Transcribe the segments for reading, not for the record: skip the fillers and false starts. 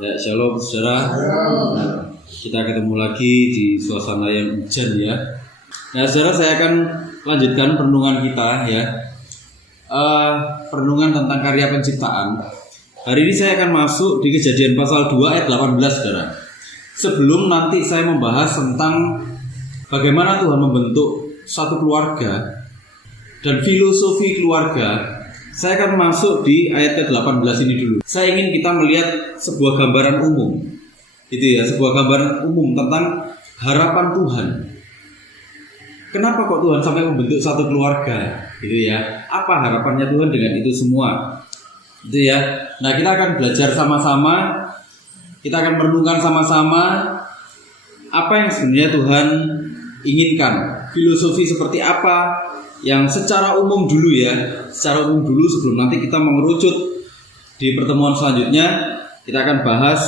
Ya, shalom saudara. Kita ketemu lagi di suasana yang hujan ya. Nah saudara, saya akan lanjutkan perenungan kita ya. Perenungan tentang karya penciptaan. Hari ini saya akan masuk di Kejadian pasal 2 ayat 18 saudara. Sebelum nanti saya membahas tentang bagaimana Tuhan membentuk satu keluarga dan filosofi keluarga, saya akan masuk di ayat ke-18 ini dulu. Saya ingin kita melihat sebuah gambaran umum. Itu ya, sebuah gambaran umum tentang harapan Tuhan. Kenapa kok Tuhan sampai membentuk satu keluarga? Gitu ya. Apa harapannya Tuhan dengan itu semua? Itu ya. Nah, kita akan belajar sama-sama. Kita akan merenungkan sama-sama apa yang sebenarnya Tuhan inginkan. Filosofi seperti apa yang secara umum dulu ya, secara umum dulu sebelum nanti kita mengerucut di pertemuan selanjutnya. Kita akan bahas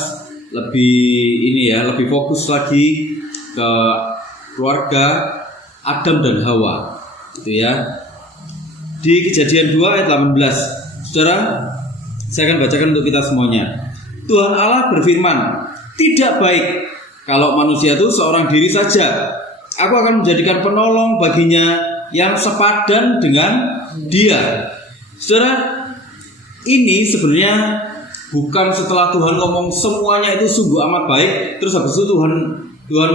lebih lebih fokus lagi ke keluarga Adam dan Hawa, gitu ya. Di Kejadian 2 ayat 18, saudara, saya akan bacakan untuk kita semuanya. Tuhan Allah berfirman, tidak baik kalau manusia itu seorang diri saja. Aku akan menjadikan penolong baginya yang sepadan dengan dia. Saudara, ini sebenarnya bukan setelah Tuhan ngomong semuanya itu sungguh amat baik, terus habis itu Tuhan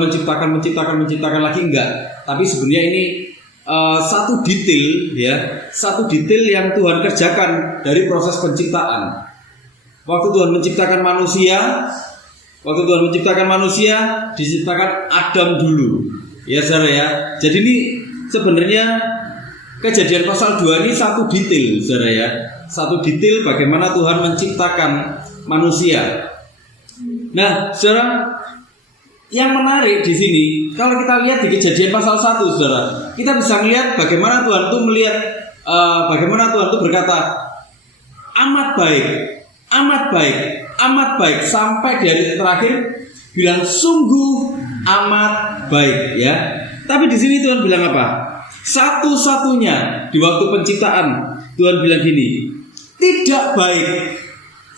menciptakan lagi, enggak. Tapi sebenarnya ini satu detail yang Tuhan kerjakan dari proses penciptaan. Waktu Tuhan menciptakan manusia, diciptakan Adam dulu. Ya saudara ya. Jadi ini sebenarnya Kejadian pasal 2 ini satu detail saudara ya. Satu detail bagaimana Tuhan menciptakan manusia. Nah, saudara, yang menarik di sini, kalau kita lihat di Kejadian pasal 1 saudara, kita bisa melihat bagaimana Tuhan itu berkata amat baik sampai di hari terakhir bilang sungguh amat baik ya. Tapi di sini Tuhan bilang apa? Satu-satunya di waktu penciptaan Tuhan bilang gini, tidak baik.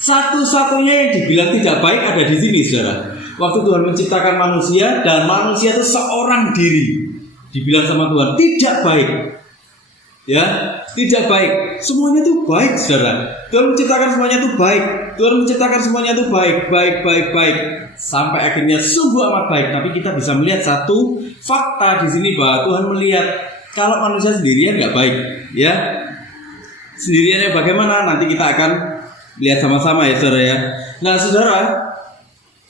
Satu-satunya yang dibilang tidak baik ada di sini, saudara. Waktu Tuhan menciptakan manusia dan manusia itu seorang diri, dibilang sama Tuhan tidak baik. Ya, tidak baik. Semuanya itu baik, saudara. Tuhan menciptakan semuanya itu baik. Baik. Sampai akhirnya sungguh amat baik. Tapi kita bisa melihat satu fakta di sini bahwa Tuhan melihat kalau manusia sendirian nggak baik, ya. Sendiriannya bagaimana? Nanti kita akan lihat sama-sama ya, saudara ya. Nah, saudara,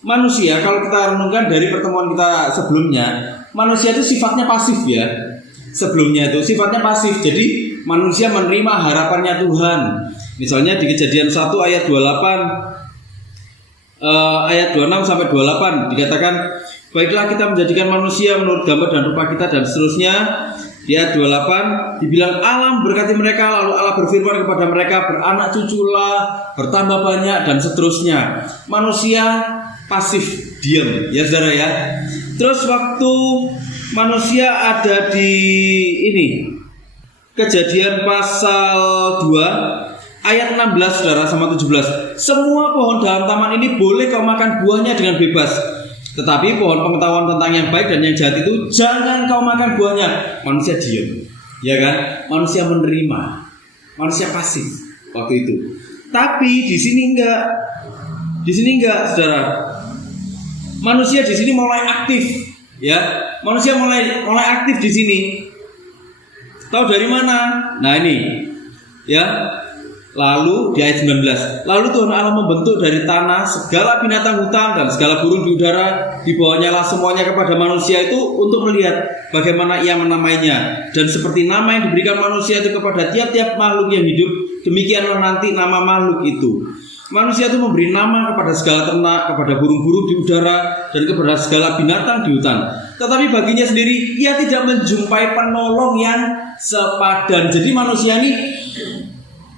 manusia kalau kita renungkan dari pertemuan kita sebelumnya, manusia itu sifatnya pasif ya. Sebelumnya itu sifatnya pasif. Jadi manusia menerima harapannya Tuhan. Misalnya di Kejadian 1 ayat 28 ayat 26 sampai 28 dikatakan, baiklah kita menjadikan manusia menurut gambar dan rupa kita, dan seterusnya. Di ayat 28 dibilang Allah berkati mereka, lalu Allah berfirman kepada mereka, beranak cuculah, bertambah banyak, dan seterusnya. Manusia pasif, diam ya saudara ya. Terus waktu manusia ada di Kejadian pasal 2 ayat 16 saudara sama 17. Semua pohon dalam taman ini boleh kau makan buahnya dengan bebas, tetapi pohon pengetahuan tentang yang baik dan yang jahat itu jangan kau makan buahnya. Manusia diam, ya kan? Manusia menerima, manusia pasif waktu itu. Tapi di sini enggak, saudara. Manusia di sini mulai aktif, ya. Manusia mulai aktif di sini. Tahu dari mana? Nah ini, ya. Lalu di ayat 19, lalu Tuhan Allah membentuk dari tanah segala binatang hutan dan segala burung di udara, dibawanya lah semuanya kepada manusia itu untuk melihat bagaimana ia menamainya. Dan seperti nama yang diberikan manusia itu kepada tiap-tiap makhluk yang hidup, demikianlah nanti nama makhluk itu. Manusia itu memberi nama kepada segala ternak, kepada burung-burung di udara, dan kepada segala binatang di hutan. Tetapi baginya sendiri ia tidak menjumpai penolong yang sepadan. Jadi manusia ini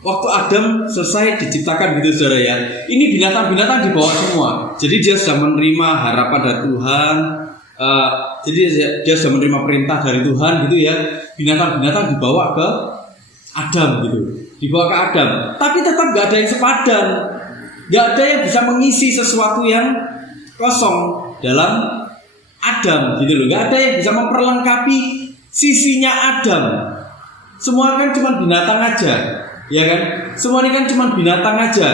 waktu Adam selesai diciptakan gitu saudara ya, ini binatang-binatang dibawa semua. Jadi dia sudah menerima harapan dari Tuhan. Jadi dia sudah menerima perintah dari Tuhan gitu ya. Binatang-binatang dibawa ke Adam gitu, dibawa ke Adam. Tapi tetap gak ada yang sepadan. Nggak ada yang bisa mengisi sesuatu yang kosong dalam Adam gitu loh. Nggak ada yang bisa memperlengkapi sisinya Adam. Semua kan cuma binatang aja, ya kan? Semua ini kan cuma binatang aja.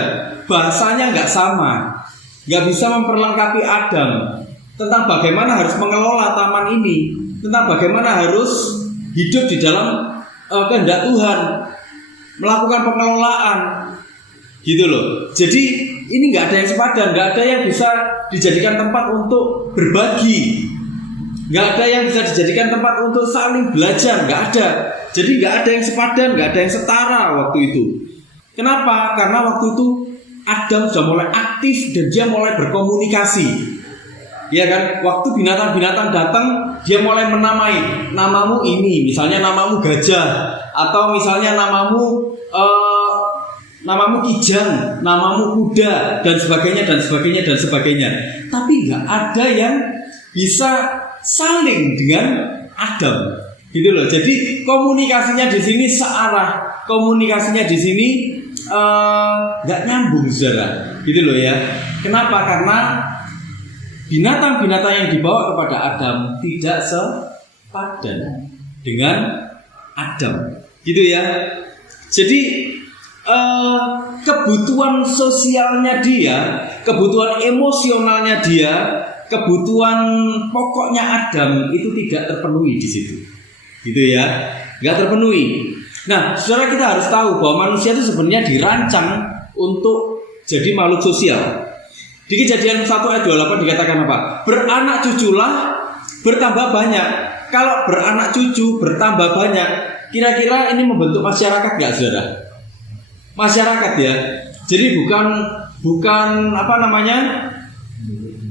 Bahasanya nggak sama, nggak bisa memperlengkapi Adam tentang bagaimana harus mengelola taman ini, tentang bagaimana harus hidup di dalam kehendak Tuhan, melakukan pengelolaan, gitu loh. Jadi ini nggak ada yang sepadan, nggak ada yang bisa dijadikan tempat untuk berbagi, nggak ada yang bisa dijadikan tempat untuk saling belajar, nggak ada. Jadi nggak ada yang sepadan, nggak ada yang setara waktu itu. Kenapa? Karena waktu itu Adam sudah mulai aktif dan dia mulai berkomunikasi. Ya kan, waktu binatang-binatang datang, dia mulai menamai, namamu ini, misalnya namamu gajah, atau misalnya namamu kijang, namamu kuda, dan sebagainya, dan sebagainya, dan sebagainya. Tapi nggak ada yang bisa saling dengan Adam, gitu loh. Jadi komunikasinya di sini searah, komunikasinya di sini nggak nyambung, saudara, gitu loh ya. Kenapa? Karena binatang-binatang yang dibawa kepada Adam tidak sepadan dengan Adam, gitu ya. Jadi kebutuhan sosialnya dia, kebutuhan emosionalnya dia, kebutuhan pokoknya Adam itu tidak terpenuhi di situ, gitu ya, nggak terpenuhi. Nah, saudara, kita harus tahu bahwa manusia itu sebenarnya dirancang untuk jadi makhluk sosial. Di Kejadian 1 ayat 28 dikatakan apa? Beranak cuculah bertambah banyak. Kalau beranak cucu bertambah banyak, kira-kira ini membentuk masyarakat nggak, saudara? Masyarakat ya. Jadi bukan apa namanya?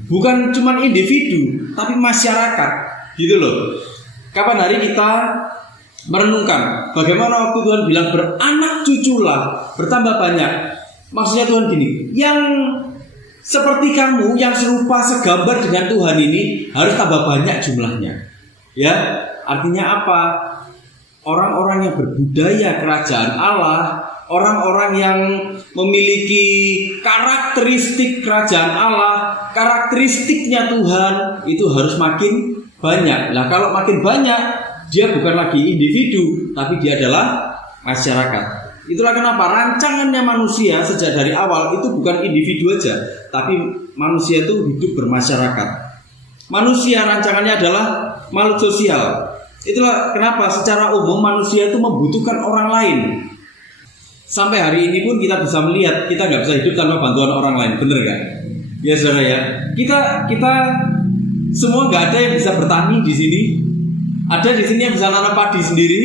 Bukan cuma individu, tapi masyarakat, gitu loh. Kapan hari kita merenungkan bagaimana waktu Tuhan bilang beranak cuculah bertambah banyak. Maksudnya Tuhan gini, yang seperti kamu, yang serupa segambar dengan Tuhan ini harus tambah banyak jumlahnya. Ya, artinya apa? Orang-orang yang berbudaya kerajaan Allah, orang-orang yang memiliki karakteristik kerajaan Allah, karakteristiknya Tuhan itu harus makin banyak. Nah, kalau makin banyak, dia bukan lagi individu, tapi dia adalah masyarakat. Itulah kenapa rancangannya manusia sejak dari awal itu bukan individu aja, tapi manusia itu hidup bermasyarakat. Manusia rancangannya adalah makhluk sosial. Itulah kenapa secara umum manusia itu membutuhkan orang lain. Sampai hari ini pun kita bisa melihat kita nggak bisa hidup tanpa bantuan orang lain, bener gak? Ya saudara ya. Kita semua nggak ada yang bisa bertani di sini. Ada di sini yang bisa nanam padi sendiri?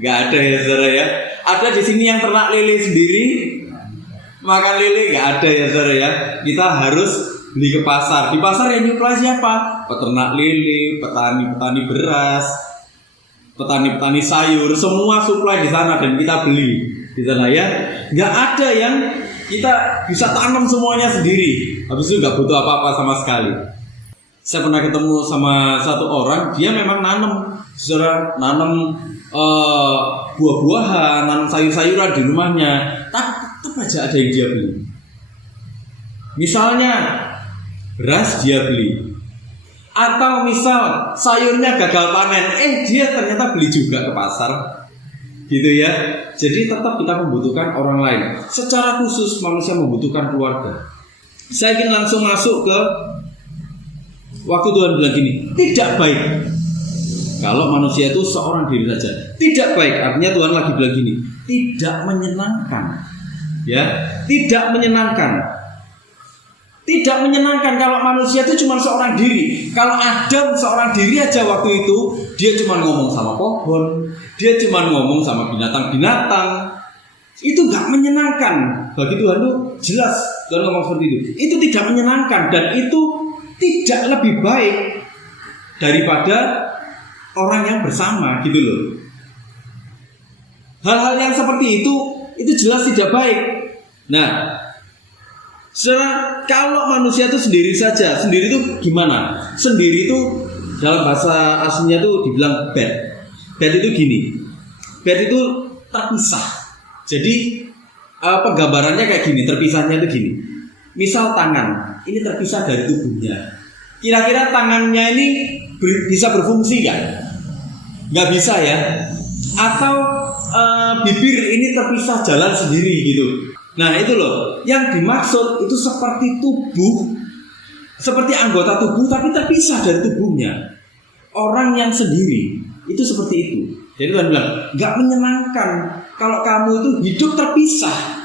Nggak ada ya saudara ya. Ada di sini yang ternak lele sendiri, makan lele, nggak ada ya saudara ya. Kita harus beli ke pasar. Di pasar yang nyuplai siapa? Peternak lele, petani beras, petani sayur, semua suplai di sana dan kita beli di sana ya. Nggak ada yang kita bisa tanam semuanya sendiri. Habis itu nggak butuh apa-apa sama sekali. Saya pernah ketemu sama satu orang, dia memang saudara, nanam buah-buahan, nanam sayur-sayuran di rumahnya, tetap aja ada yang dia beli. Misalnya beras dia beli, atau misal sayurnya gagal panen, dia ternyata beli juga ke pasar, gitu ya. Jadi tetap kita membutuhkan orang lain. Secara khusus manusia membutuhkan keluarga. Saya ingin langsung masuk ke waktu Tuhan bilang gini, tidak baik kalau manusia itu seorang diri saja. Tidak baik, artinya Tuhan lagi bilang gini, tidak menyenangkan. Ya, tidak menyenangkan. Tidak menyenangkan kalau manusia itu cuma seorang diri. Kalau Adam seorang diri aja waktu itu, dia cuma ngomong sama pohon, dia cuma ngomong sama binatang-binatang. Itu gak menyenangkan. Bagi Tuhan itu jelas Tuhan ngomong seperti itu. Itu tidak menyenangkan dan itu tidak lebih baik daripada orang yang bersama, gitu loh. Hal-hal yang seperti itu jelas tidak baik. Nah, kalau manusia itu sendiri saja, sendiri itu gimana? Sendiri itu dalam bahasa aslinya itu dibilang bed. Bed itu gini, bed itu terpisah. Jadi penggambarannya kayak gini, terpisahnya itu gini. Misal tangan, ini terpisah dari tubuhnya. Kira-kira tangannya ini bisa berfungsi nggak? Nggak bisa ya. Atau bibir ini terpisah jalan sendiri gitu. Nah itu loh, yang dimaksud itu seperti tubuh, seperti anggota tubuh tapi terpisah dari tubuhnya. Orang yang sendiri itu seperti itu. Jadi Tuhan bilang, nggak menyenangkan kalau kamu itu hidup terpisah.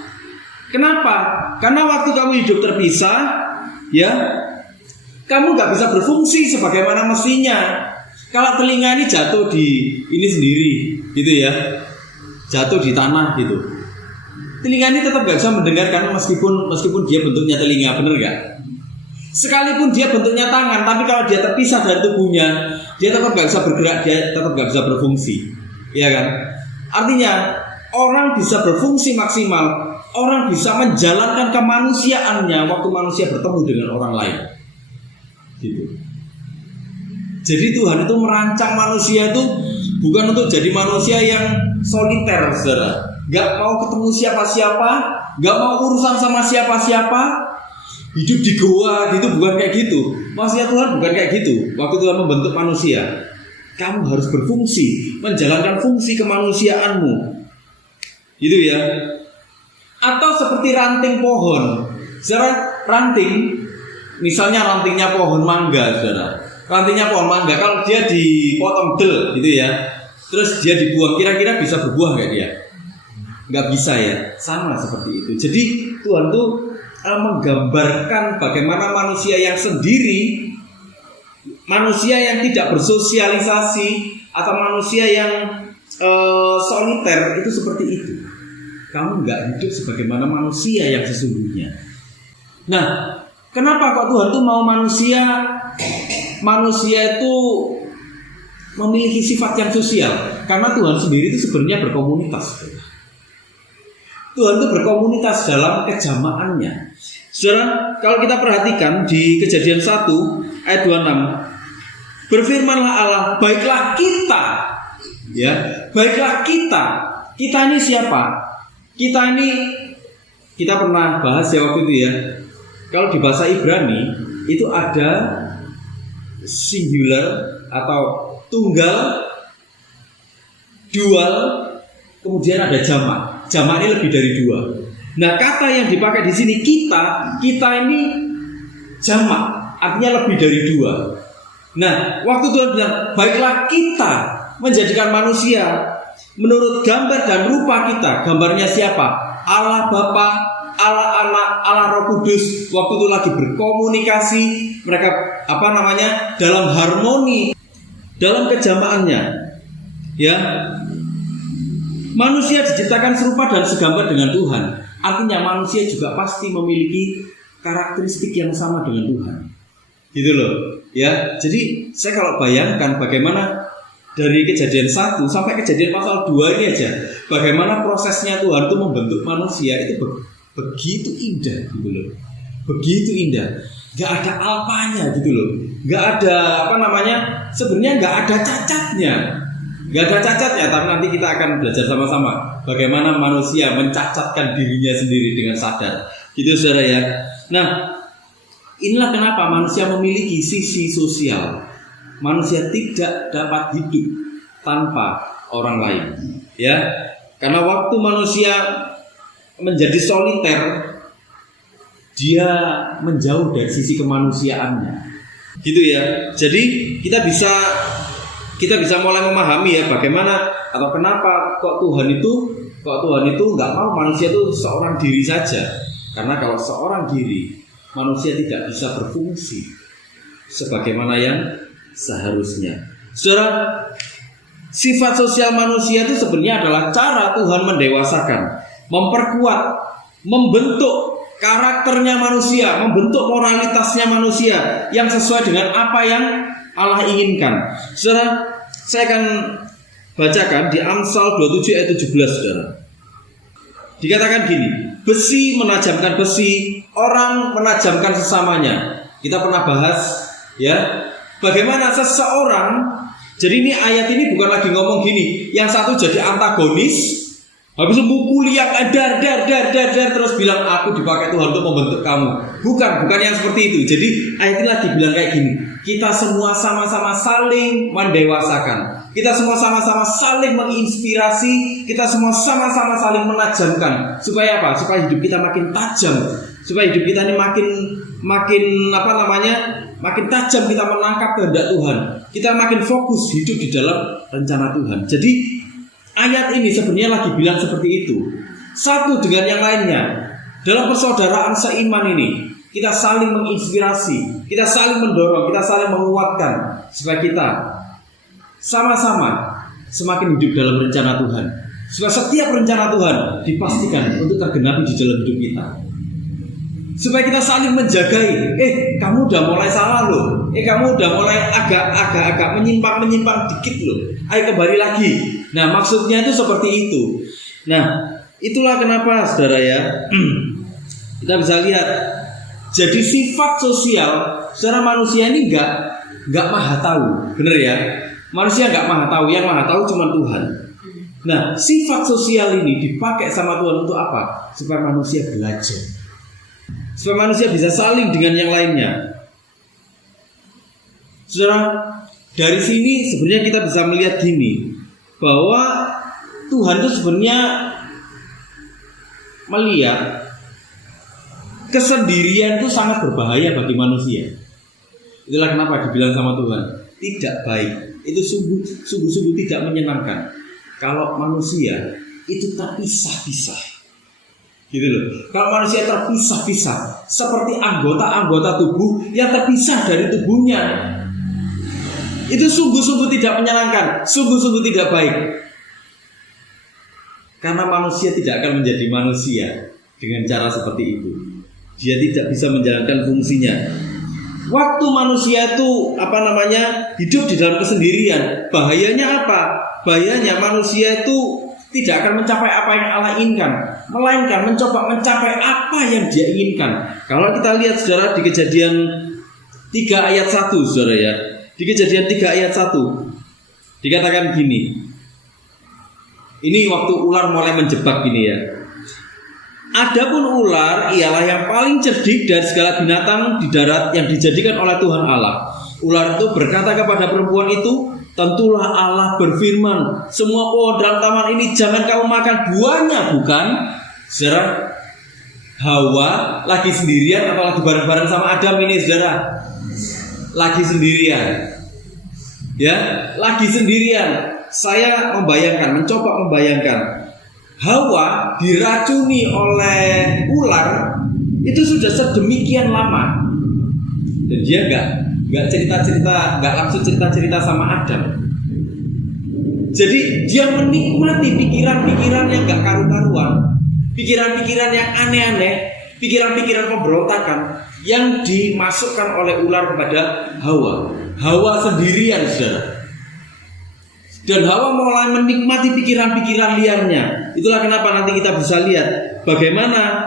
Kenapa? Karena waktu kamu hidup terpisah, ya, kamu nggak bisa berfungsi sebagaimana mestinya. Kalau telinga ini jatuh di ini sendiri, gitu ya, jatuh di tanah gitu. Telinga ini tetap nggak bisa mendengar karena meskipun dia bentuknya telinga, bener nggak? Sekalipun dia bentuknya tangan, tapi kalau dia terpisah dari tubuhnya, dia tetap nggak bisa bergerak, dia tetap nggak bisa berfungsi, ya kan? Artinya orang bisa berfungsi maksimal, orang bisa menjalankan kemanusiaannya waktu manusia bertemu dengan orang lain, gitu. Jadi Tuhan itu merancang manusia itu bukan untuk jadi manusia yang soliter, saudara. Gak mau ketemu siapa-siapa, gak mau urusan sama siapa-siapa, hidup di goa gitu, bukan kayak gitu. Maksudnya Tuhan bukan kayak gitu. Waktu Tuhan membentuk manusia, kamu harus berfungsi, menjalankan fungsi kemanusiaanmu, gitu ya. Atau seperti ranting pohon, saudara, ranting, misalnya rantingnya pohon mangga, saudara. Rantingnya pohon mangga, kalau dia dipotong gitu ya, terus dia dibuang, kira-kira bisa berbuah nggak dia? Nggak bisa ya, sama seperti itu. Jadi Tuhan tuh menggambarkan bagaimana manusia yang sendiri, manusia yang tidak bersosialisasi, atau manusia yang soliter itu seperti itu. Kamu nggak hidup sebagaimana manusia yang sesungguhnya. Nah, kenapa kok Tuhan tuh mau manusia itu memiliki sifat yang sosial? Karena Tuhan sendiri itu sebenarnya berkomunitas. Tuhan itu berkomunitas dalam kejamaannya. Saudara, kalau kita perhatikan di Kejadian 1 ayat 26, berfirmanlah Allah, baiklah kita, ya, baiklah kita. Kita ini siapa? Kita ini, kita pernah bahas ya waktu itu ya. Kalau di bahasa Ibrani itu ada singular atau tunggal, dual, kemudian ada jamak. Jamak ini lebih dari dua. Nah, kata yang dipakai di sini kita ini jamak, artinya lebih dari dua. Nah, waktu Tuhan bilang, baiklah kita menjadikan manusia menurut gambar dan rupa kita. Gambarnya siapa? Allah Bapa, Allah Anak, Allah Roh Kudus. Waktu itu lagi berkomunikasi, mereka dalam harmoni, dalam kejamaannya. Ya, manusia diciptakan serupa dan segambar dengan Tuhan. Artinya manusia juga pasti memiliki karakteristik yang sama dengan Tuhan. Gitu loh. Ya, jadi saya kalau bayangkan bagaimana dari Kejadian 1 sampai Kejadian pasal 2 ini aja, bagaimana prosesnya Tuhan itu membentuk manusia itu begitu indah gitu loh. Begitu indah. Gak ada alpanya gitu loh. Gak ada sebenarnya gak ada cacatnya. Gak ada cacatnya, tapi nanti kita akan belajar sama-sama bagaimana manusia mencacatkan dirinya sendiri dengan sadar. Gitu saudara ya. Nah, inilah kenapa manusia memiliki sisi sosial. Manusia tidak dapat hidup tanpa orang lain. Ya, karena waktu manusia menjadi soliter, dia menjauh dari sisi kemanusiaannya. Gitu ya. Jadi kita bisa mulai memahami ya bagaimana atau kenapa kok Tuhan itu nggak mau manusia itu seorang diri saja. Karena kalau seorang diri, manusia tidak bisa berfungsi sebagaimana yang seharusnya. Saudara, sifat sosial manusia itu sebenarnya adalah cara Tuhan mendewasakan, memperkuat, membentuk karakternya manusia, membentuk moralitasnya manusia yang sesuai dengan apa yang Allah inginkan. Saudara, saya akan bacakan di Amsal 27 ayat 17, saudara. Dikatakan gini, besi menajamkan besi, orang menajamkan sesamanya. Kita pernah bahas ya, bagaimana seseorang. Jadi ini ayat ini bukan lagi ngomong gini, yang satu jadi antagonis, Habis itu mukuli yang dar terus bilang aku dipakai Tuhan untuk membentuk kamu. Bukan yang seperti itu. Jadi ayat ini lagi bilang kayak gini. Kita semua sama-sama saling mendewasakan. Kita semua sama-sama saling menginspirasi. Kita semua sama-sama saling menajamkan. Supaya apa? Supaya hidup kita makin tajam. Supaya hidup kita ini makin tajam kita menangkap kehendak Tuhan. Kita makin fokus hidup di dalam rencana Tuhan. Jadi ayat ini sebenarnya lagi bilang seperti itu. Satu dengan yang lainnya. Dalam persaudaraan seiman ini, kita saling menginspirasi, kita saling mendorong, kita saling menguatkan supaya kita sama-sama semakin hidup dalam rencana Tuhan. Supaya setiap rencana Tuhan dipastikan untuk tergenapi di dalam hidup kita. Supaya kita saling menjagai. Kamu udah mulai salah loh. Kamu udah mulai agak menyimpang dikit loh. Ayo kembali lagi. Nah, maksudnya itu seperti itu. Nah, itulah kenapa saudara ya, kita bisa lihat. Jadi sifat sosial secara manusia ini enggak maha tahu, bener ya? Manusia enggak maha tahu, yang maha tahu cuma Tuhan. Nah, sifat sosial ini dipakai sama Tuhan untuk apa? Supaya manusia belajar. Supaya manusia bisa saling dengan yang lainnya. Saudara, dari sini sebenarnya kita bisa melihat gini, bahwa Tuhan itu sebenarnya melihat kesendirian itu sangat berbahaya bagi manusia. Itulah kenapa dibilang sama Tuhan, tidak baik. Itu sungguh-sungguh tidak menyenangkan kalau manusia itu terpisah-pisah. Gitu loh. Kalau manusia terpisah-pisah seperti anggota-anggota tubuh yang terpisah dari tubuhnya, itu sungguh-sungguh tidak menyenangkan, sungguh-sungguh tidak baik. Karena manusia tidak akan menjadi manusia dengan cara seperti itu. Dia tidak bisa menjalankan fungsinya. Waktu manusia itu hidup di dalam kesendirian, bahayanya apa? Bahayanya manusia itu tidak akan mencapai apa yang Allah inginkan, melainkan mencoba mencapai apa yang dia inginkan. Kalau kita lihat saudara di Kejadian 3 ayat 1 saudara ya. Di Kejadian 3 ayat 1 dikatakan gini. Ini waktu ular mulai menjebak gini ya. Adapun ular ialah yang paling cerdik dari segala binatang di darat yang dijadikan oleh Tuhan Allah. Ular itu berkata kepada perempuan itu, tentulah Allah berfirman, semua pohon dalam taman ini jangan kamu makan buahnya, bukan? Saudara, Hawa lagi sendirian atau lagi bareng-bareng sama Adam ini saudara? Lagi sendirian. Ya, lagi sendirian. Saya mencoba membayangkan Hawa diracuni oleh ular itu sudah sedemikian lama, dan dia nggak langsung cerita sama Adam. Jadi dia menikmati pikiran-pikiran yang nggak karu-karuan, pikiran-pikiran yang aneh-aneh, pikiran-pikiran pemberontakan yang dimasukkan oleh ular kepada Hawa. Hawa sendirian saudara. Dan Hawa mulai menikmati pikiran-pikiran liarnya. Itulah kenapa nanti kita bisa lihat bagaimana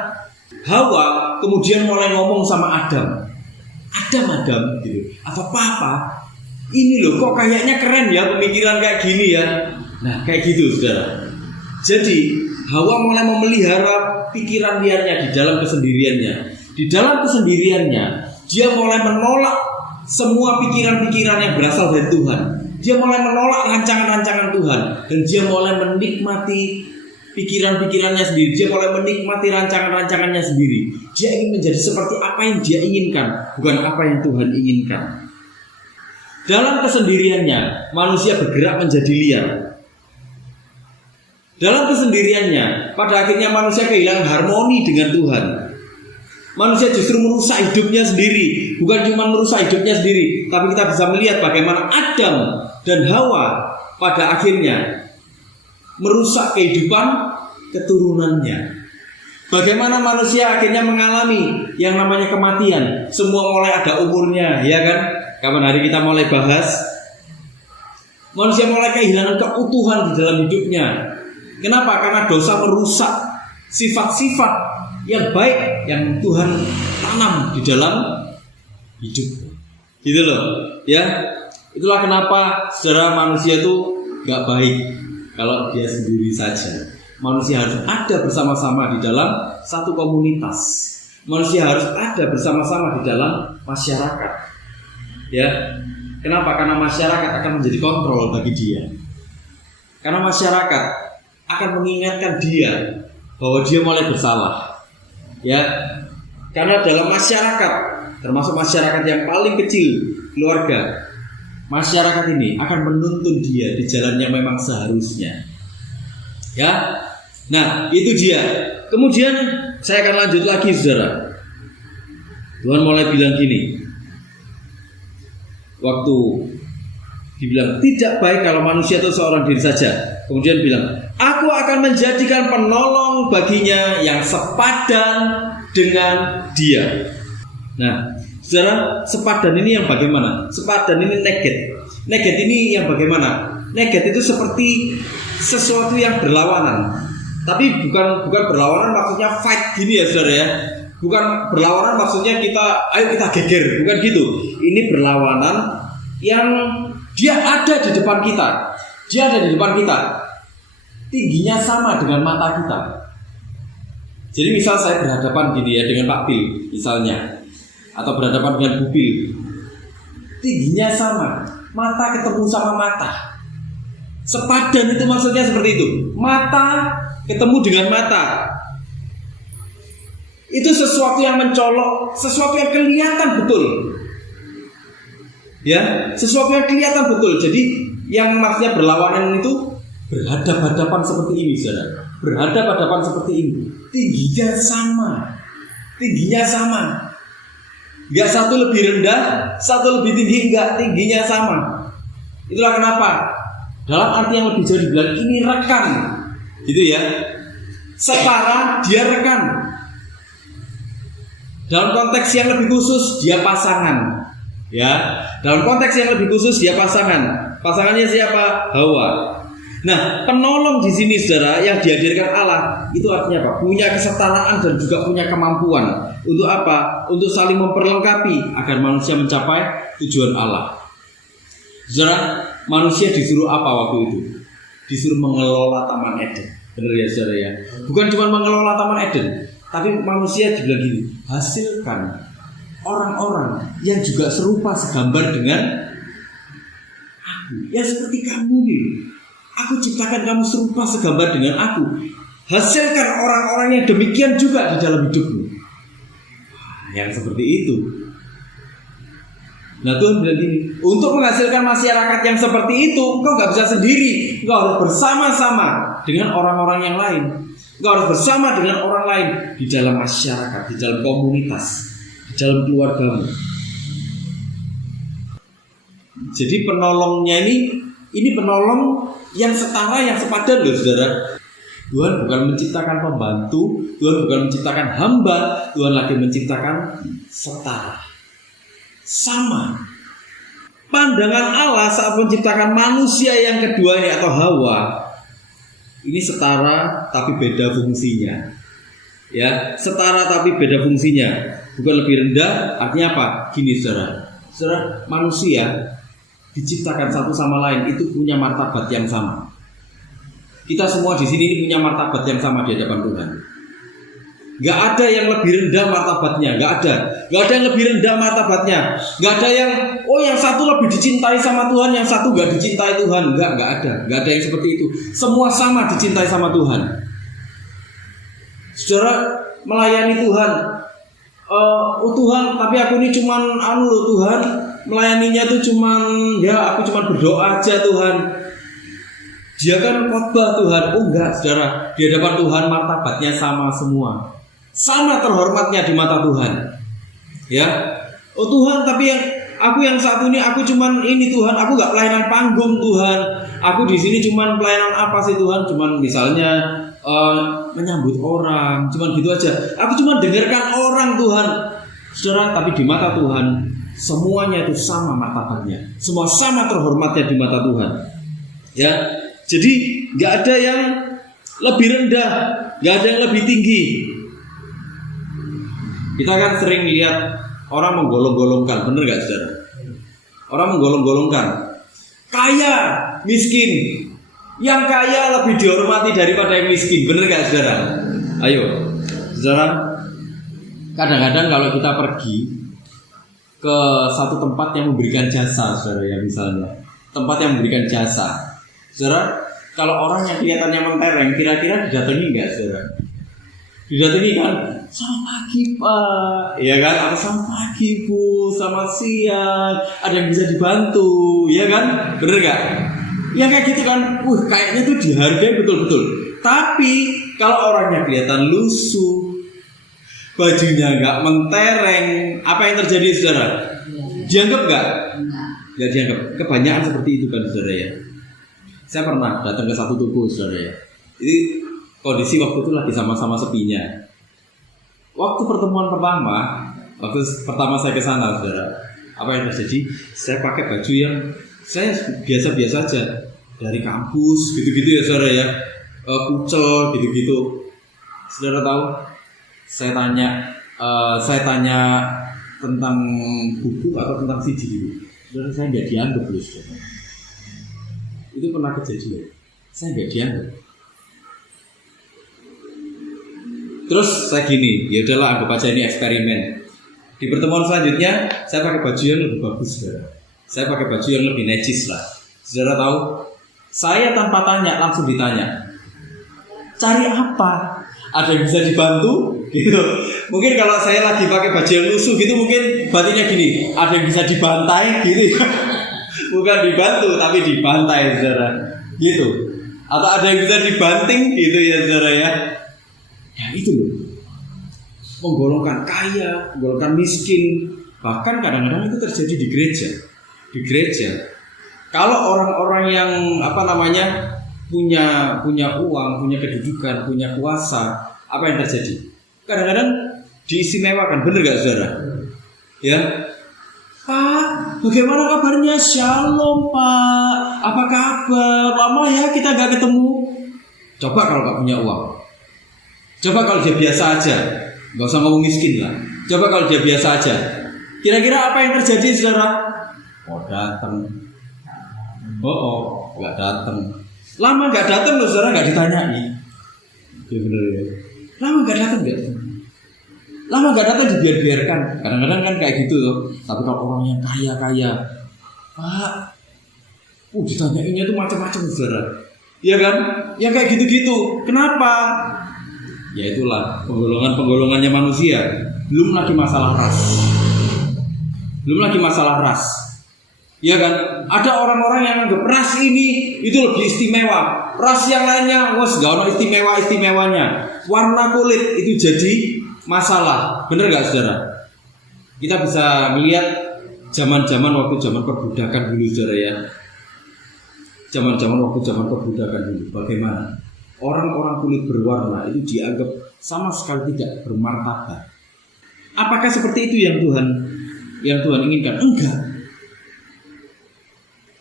Hawa kemudian mulai ngomong sama Adam, gitu. Apa? Ini loh kok kayaknya keren ya pemikiran kayak gini ya. Nah kayak gitu saudara. Jadi Hawa mulai memelihara pikiran liarnya di dalam kesendiriannya. Di dalam kesendiriannya dia mulai menolak semua pikiran-pikiran yang berasal dari Tuhan. Dia mulai menolak rancangan-rancangan Tuhan. Dan dia mulai menikmati pikiran-pikirannya sendiri. Dia mulai menikmati rancangan-rancangannya sendiri. Dia ingin menjadi seperti apa yang dia inginkan, bukan apa yang Tuhan inginkan. Dalam kesendiriannya manusia bergerak menjadi liar. Dalam kesendiriannya pada akhirnya manusia kehilangan harmoni dengan Tuhan. Manusia justru merusak hidupnya sendiri. Bukan cuma merusak hidupnya sendiri, tapi kita bisa melihat bagaimana Adam dan Hawa pada akhirnya merusak kehidupan keturunannya. Bagaimana manusia akhirnya mengalami yang namanya kematian. Semua mulai ada umurnya, ya kan? Kapan hari kita mulai bahas, manusia mulai kehilangan keutuhan di dalam hidupnya. Kenapa? Karena dosa merusak sifat-sifat yang baik yang Tuhan tanam di dalam hidup. Gitu loh, ya. Itulah kenapa saudara manusia itu gak baik kalau dia sendiri saja. Manusia harus ada bersama-sama di dalam satu komunitas. Manusia harus ada bersama-sama di dalam masyarakat. Ya, kenapa? Karena masyarakat akan menjadi kontrol bagi dia. Karena masyarakat akan mengingatkan dia bahwa dia mulai bersalah. Ya, karena dalam masyarakat, termasuk masyarakat yang paling kecil, keluarga, masyarakat ini akan menuntun dia di jalan yang memang seharusnya. Ya, nah itu dia. Kemudian saya akan lanjut lagi, saudara. Tuhan mulai bilang gini, waktu dibilang tidak baik kalau manusia itu seorang diri saja. Kemudian bilang, aku akan menjadikan penolong baginya yang sepadan dengan dia. Nah, saudara, sepadan ini yang bagaimana? Sepadan ini neget. Neget ini yang bagaimana? Neget itu seperti sesuatu yang berlawanan. Tapi bukan berlawanan maksudnya fight gini ya, saudara ya. Bukan berlawanan maksudnya ayo kita geger, bukan gitu. Ini berlawanan yang dia ada di depan kita. Dia ada di depan kita. Tingginya sama dengan mata kita. Jadi misal saya berhadapan gini ya dengan Pak Bil misalnya, atau berhadapan dengan Bu Bil. Tingginya sama, mata ketemu sama mata. Sepadan itu maksudnya seperti itu. Mata ketemu dengan mata. Itu sesuatu yang mencolok, sesuatu yang kelihatan betul. Ya, sesuatu yang kelihatan betul. Jadi yang maksudnya berlawanan itu berhadapan-hadapan seperti ini, saudara. Berhadapan-hadapan seperti ini. Tingginya sama. Tingginya sama. Enggak satu lebih rendah, satu lebih tinggi, enggak, tingginya sama. Itulah kenapa dalam arti yang lebih jauh dibilang ini rekan. Gitu ya. Setara, dia rekan. Dalam konteks yang lebih khusus dia pasangan. Ya, dalam konteks yang lebih khusus dia pasangan. Pasangannya siapa? Hawa. Nah, penolong di sini, saudara, yang dihadirkan Allah itu artinya apa? Punya kesetaraan dan juga punya kemampuan. Untuk apa? Untuk saling memperlengkapi agar manusia mencapai tujuan Allah. Saudara, manusia disuruh apa waktu itu? Disuruh mengelola Taman Eden. Benar ya, saudara ya? Bukan cuma mengelola Taman Eden, tapi manusia dibilang gini, hasilkan orang-orang yang juga serupa segambar dengan aku. Ya seperti kamu nih. Aku ciptakan kamu serupa segambar dengan aku. Hasilkan orang-orang yang demikian juga di dalam hidupmu. Yang seperti itu. Nah Tuhan bilang gini, untuk menghasilkan masyarakat yang seperti itu, engkau gak bisa sendiri. Engkau harus bersama-sama dengan orang-orang yang lain. Engkau harus bersama dengan orang lain di dalam masyarakat, di dalam komunitas, di dalam keluargamu. Jadi penolongnya ini penolong yang setara, yang sepadan loh, saudara. Tuhan bukan menciptakan pembantu, Tuhan bukan menciptakan hamba, Tuhan lagi menciptakan setara, sama. Pandangan Allah saat menciptakan manusia yang keduanya atau Hawa, ini setara tapi beda fungsinya. Ya, setara tapi beda fungsinya. Bukan lebih rendah, artinya apa? Gini, saudara. Saudara, manusia diciptakan satu sama lain itu punya martabat yang sama. Kita semua di sini punya martabat yang sama di hadapan Tuhan. Gak ada yang lebih rendah martabatnya, gak ada. Gak ada yang lebih rendah martabatnya. Gak ada yang yang satu lebih dicintai sama Tuhan, yang satu gak dicintai Tuhan. Gak ada. Gak ada yang seperti itu. Semua sama dicintai sama Tuhan. Saudara melayani Tuhan. Tuhan, tapi aku ini cuman Tuhan, melayaninya tuh cuman aku cuman berdoa aja Tuhan. Dia kan khotbah Tuhan. Enggak, saudara. Di hadapan Tuhan martabatnya sama semua. Sama terhormatnya di mata Tuhan. Ya. Tuhan, tapi aku yang satu ini aku cuman ini Tuhan, aku enggak pelayanan panggung Tuhan. Aku di sini cuman pelayanan apa sih Tuhan? Cuman misalnya menyambut orang, cuman gitu aja. Aku cuman dengarkan orang Tuhan. Saudara, tapi di mata Tuhan semuanya itu sama martabatnya. Semua sama terhormatnya di mata Tuhan. Ya. Jadi gak ada yang lebih rendah, gak ada yang lebih tinggi. Kita kan sering lihat orang menggolong-golongkan, bener gak saudara? Orang menggolong-golongkan, kaya, miskin. Yang kaya lebih dihormati daripada yang miskin, bener gak saudara? Ayo, saudara. Kadang-kadang kalau kita pergi ke satu tempat yang memberikan jasa, saudara, ya misalnya tempat yang memberikan jasa, saudara, kalau orang yang kelihatannya mentereng, kira-kira didatangi nggak, saudara? Didatangi kan? Selamat pagi Pak, ya kan? Atau selamat pagi Bu, selamat siang, ada yang bisa dibantu, ya kan? Bener nggak? Ya kayak gitu kan? Kayaknya tuh dihargai betul-betul. Tapi kalau orangnya kelihatan lusuh, bajunya nggak mentereng, apa yang terjadi, saudara? Dianggap nggak? Nggak dianggap. Kebanyakan seperti itu kan, saudara ya. Saya pernah datang ke satu toko, saudara ya. Ini kondisi waktu itu lagi sama-sama sepinya. Waktu pertemuan pertama, saya ke sana, saudara, apa yang terjadi? Saya pakai baju yang saya biasa-biasa aja, dari kampus, gitu-gitu ya, saudara ya. Kucel, gitu-gitu. Saudara tahu? Saya tanya tentang buku atau tentang CD dulu. Saudara, saya nggak dianggap loh, saudara. Itu pernah kejadian. Saya nggak dianggap. Terus saya gini, ya udahlah, anggap aja ini eksperimen. Di pertemuan selanjutnya, saya pakai baju yang lebih bagus, saudara. Saya pakai baju yang lebih necis lah. Saudara tahu? Saya tanpa tanya langsung ditanya, cari apa? Ada yang bisa dibantu? Gitu. Mungkin kalau saya lagi pakai baju yang lusuh gitu, mungkin batinnya gini, ada yang bisa dibantai gitu. Bukan dibantu tapi dibantai, saudara. Gitu. Atau ada yang bisa dibanting gitu ya, saudara ya. Ya itu loh. Menggolongkan kaya, menggolongkan miskin. Bahkan kadang-kadang itu terjadi di gereja. Di gereja. Kalau orang-orang yang punya uang, punya kedudukan, punya kuasa, apa yang terjadi? Kadang-kadang diistimewakan, bener gak, saudara? Ya, Pak, bagaimana kabarnya? Shalom Pak, apa kabar? Lama ya kita gak ketemu. Coba kalau gak punya uang, coba kalau dia biasa aja, gak usah ngomong miskin lah. Coba kalau dia biasa aja, kira-kira apa yang terjadi, saudara? Oh datang, gak datang. Lama gak datang loh, saudara, gak ditanyai. Ya bener ya. Lama gak datang. Lama gak datang dibiarkan. Kadang-kadang kan kayak gitu loh. Tapi kalau orang yang kaya, Pak, ditanyainnya tuh macam-macam, saudara. Iya kan? Yang kayak gitu-gitu. Kenapa? Ya itulah penggolongannya manusia. Belum lagi masalah ras. Ya kan? Ada orang-orang yang anggap ras ini itu lebih istimewa. Ras yang lainnya gak ada istimewanya. Warna kulit itu jadi masalah. Bener gak, saudara? Kita bisa melihat zaman-zaman waktu zaman perbudakan dulu, saudara ya. Zaman-zaman waktu zaman perbudakan dulu, bagaimana orang-orang kulit berwarna itu dianggap sama sekali tidak bermartabat. Apakah seperti itu yang Tuhan inginkan? Enggak.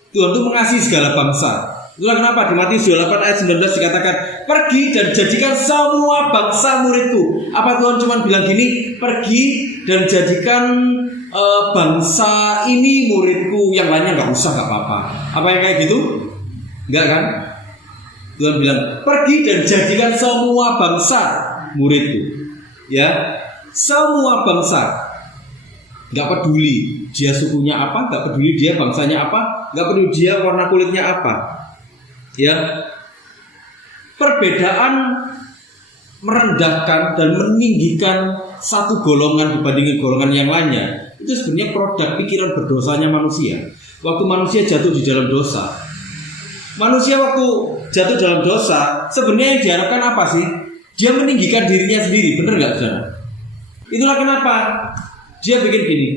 Tuhan itu mengasihi segala bangsa. Itulah kenapa di Matius 28 ayat 19 dikatakan, pergi dan jadikan semua bangsa muridku. Apa Tuhan cuma bilang gini, pergi dan jadikan bangsa ini muridku, yang lainnya gak usah, gak apa-apa. Apa yang kayak gitu? Enggak kan? Tuhan bilang, pergi dan jadikan semua bangsa muridku. Ya, semua bangsa. Gak peduli dia sukunya apa, gak peduli dia bangsanya apa, gak peduli dia warna kulitnya apa. Ya, perbedaan merendahkan dan meninggikan satu golongan dibandingkan golongan yang lainnya itu sebenarnya produk pikiran berdosanya manusia. Waktu manusia jatuh di dalam dosa, sebenarnya yang diharapkan apa sih? Dia meninggikan dirinya sendiri, bener gak, saudara? Itulah kenapa dia bikin gini.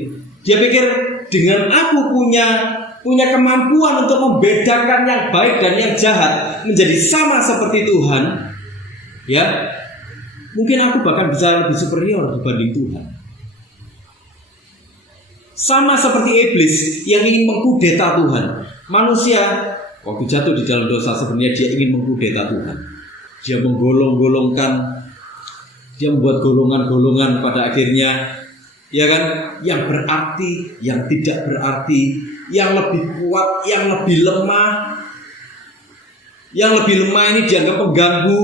Dia pikir dengan aku punya kemampuan untuk membedakan yang baik dan yang jahat menjadi sama seperti Tuhan, ya, mungkin aku bahkan bisa lebih superior dibanding Tuhan. Sama seperti iblis yang ingin mengkudeta Tuhan. Manusia waktu jatuh di dalam dosa sebenarnya dia ingin mengkudeta Tuhan. Dia menggolong-golongkan, dia membuat golongan-golongan pada akhirnya, ya kan, yang berarti, yang tidak berarti, yang lebih kuat, yang lebih lemah. Yang lebih lemah ini dianggap pengganggu.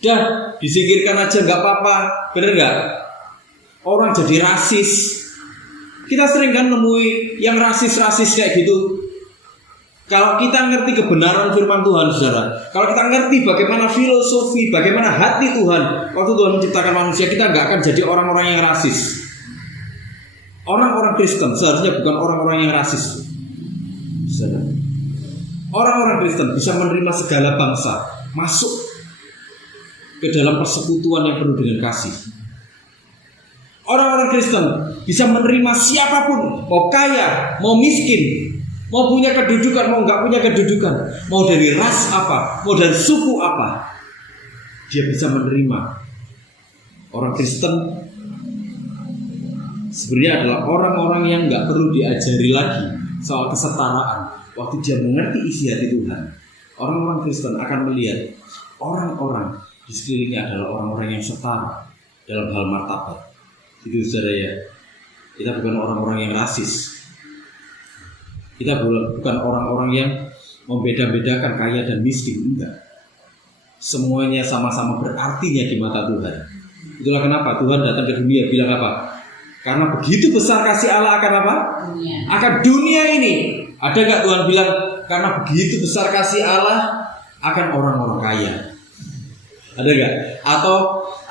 Dah, disingkirkan aja nggak apa-apa. Bener nggak? Orang jadi rasis. Kita sering kan nemui yang rasis-rasis kayak gitu. Kalau kita ngerti kebenaran firman Tuhan, saudara, kalau kita ngerti bagaimana filosofi, bagaimana hati Tuhan waktu Tuhan menciptakan manusia, kita nggak akan jadi orang-orang yang rasis. Orang-orang Kristen seharusnya bukan orang-orang yang rasis, saudara. Orang-orang Kristen bisa menerima segala bangsa masuk ke dalam persekutuan yang penuh dengan kasih. Orang-orang Kristen bisa menerima siapapun, mau kaya, mau miskin, mau punya kedudukan, mau nggak punya kedudukan, mau dari ras apa, mau dari suku apa, dia bisa menerima. Orang Kristen sebenarnya adalah orang-orang yang nggak perlu diajari lagi soal kesetaraan. Waktu dia mengerti isi hati Tuhan, orang-orang Kristen akan melihat orang-orang di sekelilingnya adalah orang-orang yang setara dalam hal martabat. Itu saudara ya. Kita bukan orang-orang yang rasis. Kita bukan orang-orang yang membeda-bedakan kaya dan miskin. Enggak. Semuanya sama-sama berartinya di mata Tuhan. Itulah kenapa Tuhan datang ke dunia bilang apa? Karena begitu besar kasih Allah akan apa? Dunia. Akan dunia ini. Ada nggak Tuhan bilang karena begitu besar kasih Allah akan orang-orang kaya? Ada nggak? Atau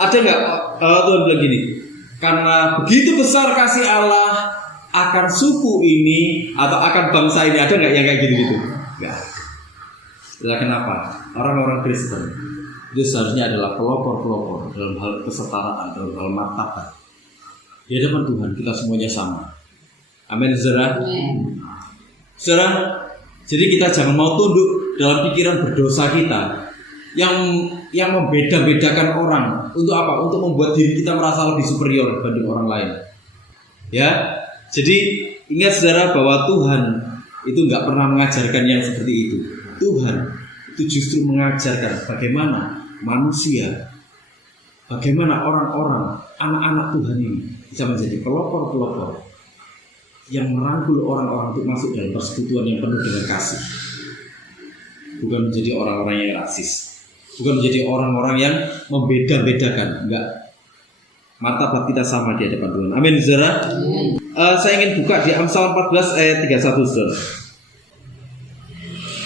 ada nggak Tuhan bilang gini? Karena begitu besar kasih Allah akan suku ini atau akan bangsa ini, ada nggak yang kayak gitu-gitu? Nggak. Itulah kenapa orang-orang Kristen itu seharusnya adalah pelopor-pelopor dalam hal kesetaraan, dalam hal martabat. Di hadapan Tuhan kita semuanya sama. Amin, saudara. Saudara, jadi kita jangan mau tunduk dalam pikiran berdosa kita yang membeda-bedakan orang. Untuk apa? Untuk membuat diri kita merasa lebih superior dibanding orang lain. Ya, jadi ingat saudara bahwa Tuhan itu nggak pernah mengajarkan yang seperti itu. Tuhan itu justru mengajarkan bagaimana manusia, bagaimana orang-orang, anak-anak Tuhan ini bisa menjadi pelopor-pelopor yang merangkul orang-orang untuk masuk dalam persekutuan yang penuh dengan kasih. Bukan menjadi orang-orang yang rasis. Bukan menjadi orang-orang yang membeda-bedakan. Enggak. Martabat kita sama di hadapan Tuhan. Amin, saudara. Saya ingin buka di Amsal 14 ayat 31, saudara.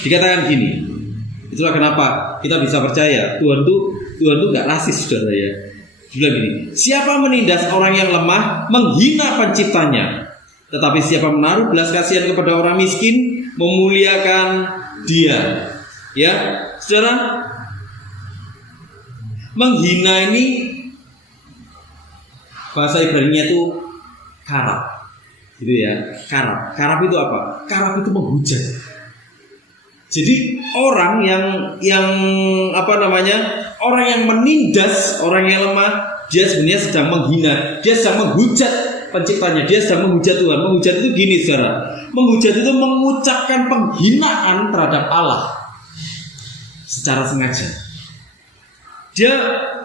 Dikatakan gini. Itulah kenapa kita bisa percaya Tuhan tuh enggak rasis, saudara ya. Dia bilang gini, siapa menindas orang yang lemah, menghina penciptanya. Tetapi siapa menaruh belas kasihan kepada orang miskin, memuliakan dia. Ya, saudara. Menghina ini bahasa Ibrani-nya itu karab, gitu ya. Karab itu apa? Karab itu menghujat. Jadi orang yang apa namanya? Orang yang menindas orang yang lemah, dia sebenarnya sedang menghina, dia sedang menghujat penciptanya, dia sedang menghujat Tuhan. Menghujat itu gini, saudara. Menghujat itu mengucapkan penghinaan terhadap Allah secara sengaja.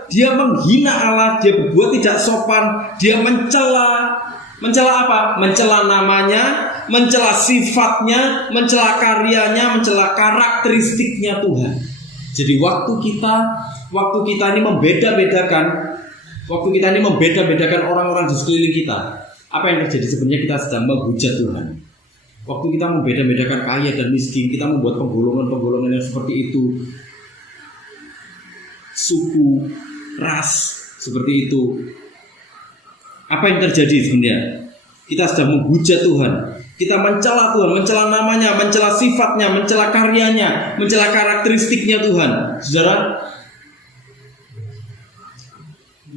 Dia menghina Allah, dia berbuat tidak sopan, dia mencela apa? Mencela namanya, mencela sifatnya, mencela karyanya, mencela karakteristiknya Tuhan. Jadi waktu kita ini membeda-bedakan orang-orang di sekeliling kita, apa yang terjadi? Sebenarnya kita sedang menghujat Tuhan. Waktu kita membeda-bedakan kaya dan miskin, kita membuat penggolongan-penggolongan yang seperti itu, suku, ras, seperti itu. Apa yang terjadi sebenarnya? Kita sedang menghujat Tuhan. Kita mencela Tuhan, mencela namanya, mencela sifatnya, mencela karyanya, mencela karakteristiknya Tuhan. Saudara,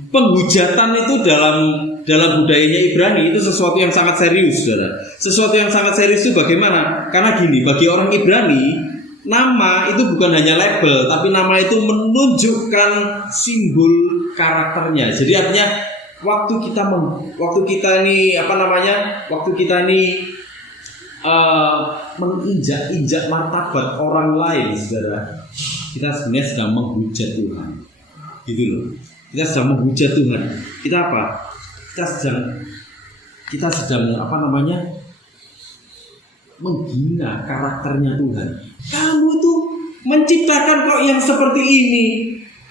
penghujatan itu dalam budayanya Ibrani itu sesuatu yang sangat serius, saudara. Sesuatu yang sangat serius itu bagaimana? Karena gini, bagi orang Ibrani, nama itu bukan hanya label, tapi nama itu menunjukkan simbol karakternya. Jadi artinya waktu kita menginjak-injak martabat orang lain, saudara, kita sebenarnya sedang menghujat Tuhan, gitu loh. Kita sedang menghujat Tuhan. Kita apa? Kita sedang menghina karakternya Tuhan. Kamu Menciptakan kok yang seperti ini.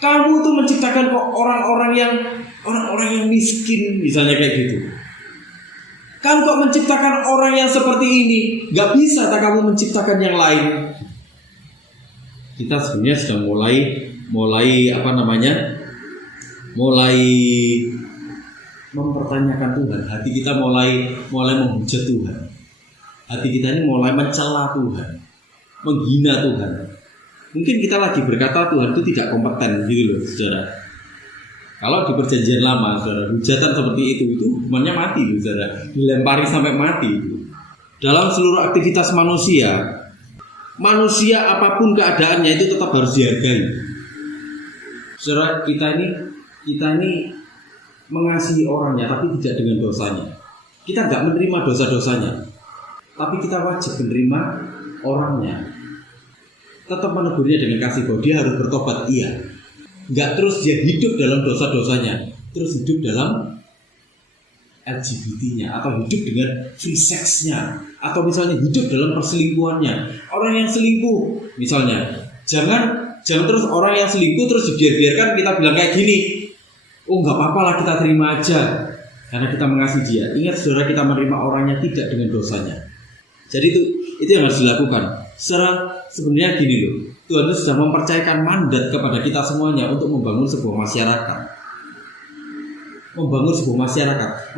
Kamu tuh menciptakan kok orang-orang yang miskin, misalnya kayak gitu. Kamu kok menciptakan orang yang seperti ini? Gak bisa tak kamu menciptakan yang lain. Kita sebenarnya sudah mulai mempertanyakan Tuhan. Hati kita mulai menghujat Tuhan. Hati kita ini mulai mencela Tuhan, menghina Tuhan. Mungkin kita lagi berkata Tuhan itu tidak kompeten gitu loh, saudara. Kalau di perjanjian lama, saudara, hujatan seperti itu hukumannya mati, saudara. Dilempari sampai mati. Dalam seluruh aktivitas manusia apapun keadaannya itu tetap harus dihargai. Saudara, kita ini mengasihi orangnya tapi tidak dengan dosanya. Kita nggak menerima dosa-dosanya, tapi kita wajib menerima orangnya. Tetap menegurnya dengan kasih bahwa dia harus bertobat, iya. Nggak terus dia hidup dalam dosa-dosanya, terus hidup dalam LGBT-nya, atau hidup dengan free sex-nya, atau misalnya hidup dalam perselingkuhannya. Orang yang selingkuh misalnya, jangan terus orang yang selingkuh terus dibiarkan kita bilang kayak gini, oh nggak apa-apa lah, kita terima aja karena kita mengasihi dia. Ingat saudara, kita menerima orangnya tidak dengan dosanya. Jadi itu yang harus dilakukan. Sebenarnya gini loh, Tuhan itu sudah mempercayakan mandat kepada kita semuanya untuk membangun sebuah masyarakat. Membangun sebuah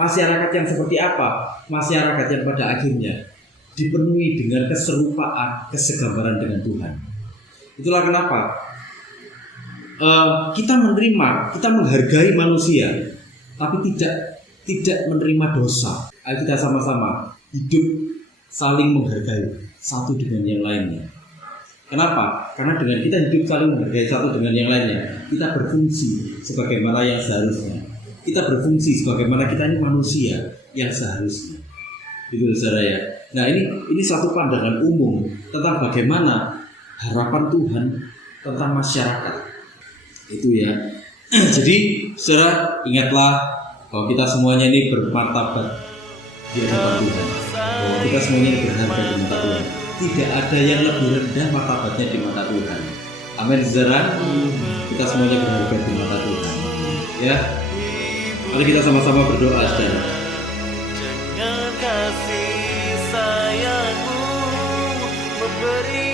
masyarakat yang seperti apa? Masyarakat yang pada akhirnya dipenuhi dengan keserupaan, kesegambaran dengan Tuhan. Itulah kenapa kita menghargai manusia, tapi tidak menerima dosa. Ayo kita sama-sama hidup saling menghargai satu dengan yang lainnya. Kenapa? Karena dengan kita hidup saling menghargai satu dengan yang lainnya, kita berfungsi sebagaimana yang seharusnya. Kita berfungsi sebagaimana kita ini manusia yang seharusnya. Itu saudara ya. Nah ini satu pandangan umum tentang bagaimana harapan Tuhan tentang masyarakat. Itu ya. Jadi saudara, ingatlah bahwa kita semuanya ini bermartabat di hadapan Tuhan. Bahwa kita semuanya ini berharga di mata Tuhan. Tidak ada yang lebih rendah martabatnya di mata Tuhan. Amin saudara. Kita semuanya berharga di mata Tuhan. Ya. Mari kita sama-sama berdoa saudara. Dengan kasih sayangmu memberi